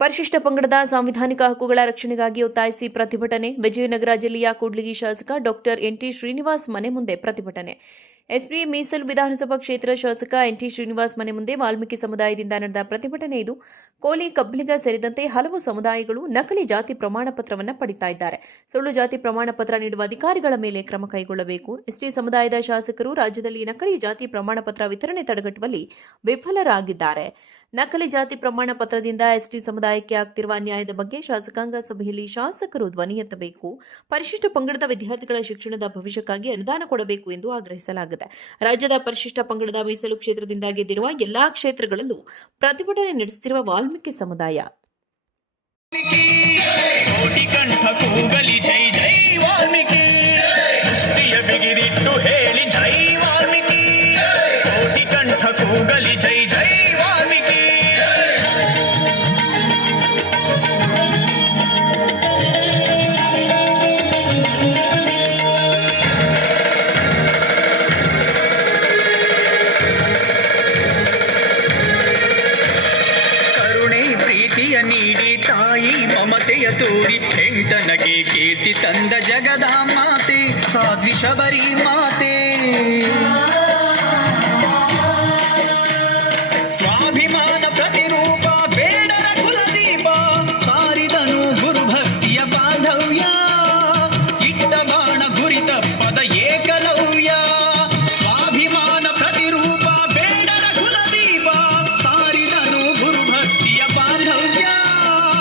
ಪರಿಶಿಷ್ಟ ಪಂಗಡದ ಸಾಂವಿಧಾನಿಕ ಹಕ್ಕುಗಳ ರಕ್ಷಣೆಗಾಗಿ ಒತ್ತಾಯಿಸಿ ಪ್ರತಿಭಟನೆ. ವಿಜಯನಗರ ಜಿಲ್ಲೆಯ ಕೂಡ್ಲಿಗಿ ಶಾಸಕ ಡಾಕ್ಟರ್ ಎನ್ಟಿ ಶ್ರೀನಿವಾಸ್ ಮನೆ ಮುಂದೆ ಪ್ರತಿಭಟನೆ. ಎಸ್ಪಿ ಮೀಸಲು ವಿಧಾನಸಭಾ ಕ್ಷೇತ್ರ ಶಾಸಕ ಎನ್ಟಿ ಶ್ರೀನಿವಾಸ್ ಮನೆ ಮುಂದೆ ವಾಲ್ಮೀಕಿ ಸಮುದಾಯದಿಂದ ನಡೆದ ಪ್ರತಿಭಟನೆ ಇದು. ಕೋಲಿ, ಕಬ್ಲಿಗ ಸೇರಿದಂತೆ ಹಲವು ಸಮುದಾಯಗಳು ನಕಲಿ ಜಾತಿ ಪ್ರಮಾಣ ಪತ್ರವನ್ನು ಪಡಿತಾ ಇದ್ದಾರೆ. ಸುಳ್ಳು ಜಾತಿ ಪ್ರಮಾಣ ಪತ್ರ ನೀಡುವ ಅಧಿಕಾರಿಗಳ ಮೇಲೆ ಕ್ರಮ ಕೈಗೊಳ್ಳಬೇಕು. ಎಸ್ಟಿ ಸಮುದಾಯದ ಶಾಸಕರು ರಾಜ್ಯದಲ್ಲಿ ನಕಲಿ ಜಾತಿ ಪ್ರಮಾಣ ಪತ್ರ ವಿತರಣೆ ತಡೆಗಟ್ಟುವಲ್ಲಿ ವಿಫಲರಾಗಿದ್ದಾರೆ. ನಕಲಿ ಜಾತಿ ಪ್ರಮಾಣ ಪತ್ರದಿಂದ ಎಸ್ಟಿ ಸಮುದಾಯಕ್ಕೆ ಆಗ್ತಿರುವ ಅನ್ಯಾಯದ ಬಗ್ಗೆ ಶಾಸಕಾಂಗ ಸಭೆಯಲ್ಲಿ ಶಾಸಕರು ಧ್ವನಿ ಎತ್ತಬೇಕು. ಪರಿಶಿಷ್ಟ ಪಂಗಡದ ವಿದ್ಯಾರ್ಥಿಗಳ ಶಿಕ್ಷಣದ ಭವಿಷ್ಯಕ್ಕಾಗಿ ಅನುದಾನ ಕೊಡಬೇಕು ಎಂದು ಆಗ್ರಹಿಸಲಾಗಿದೆ. ರಾಜ್ಯದ ಪರಿಶಿಷ್ಟ ಪಂಗಡದ ಮೀಸಲು ಕ್ಷೇತ್ರದಿಂದ ಗೆದ್ದಿರುವ ಎಲ್ಲಾ ಕ್ಷೇತ್ರಗಳಲ್ಲೂ ಪ್ರತಿಭಟನೆ ನಡೆಸುತ್ತಿರುವ ವಾಲ್ಮೀಕಿ ಸಮುದಾಯ ನೀಡಿ ತಾಯಿ ಮಮತೆಯ ತೋರಿ ಹೆಂಡನಗೆ ಕೀರ್ತಿ ತಂದ ಜಗದ ಮಾತೆ ಸಾಧ್ವಿ ಶಬರಿ ಮಾತೆ.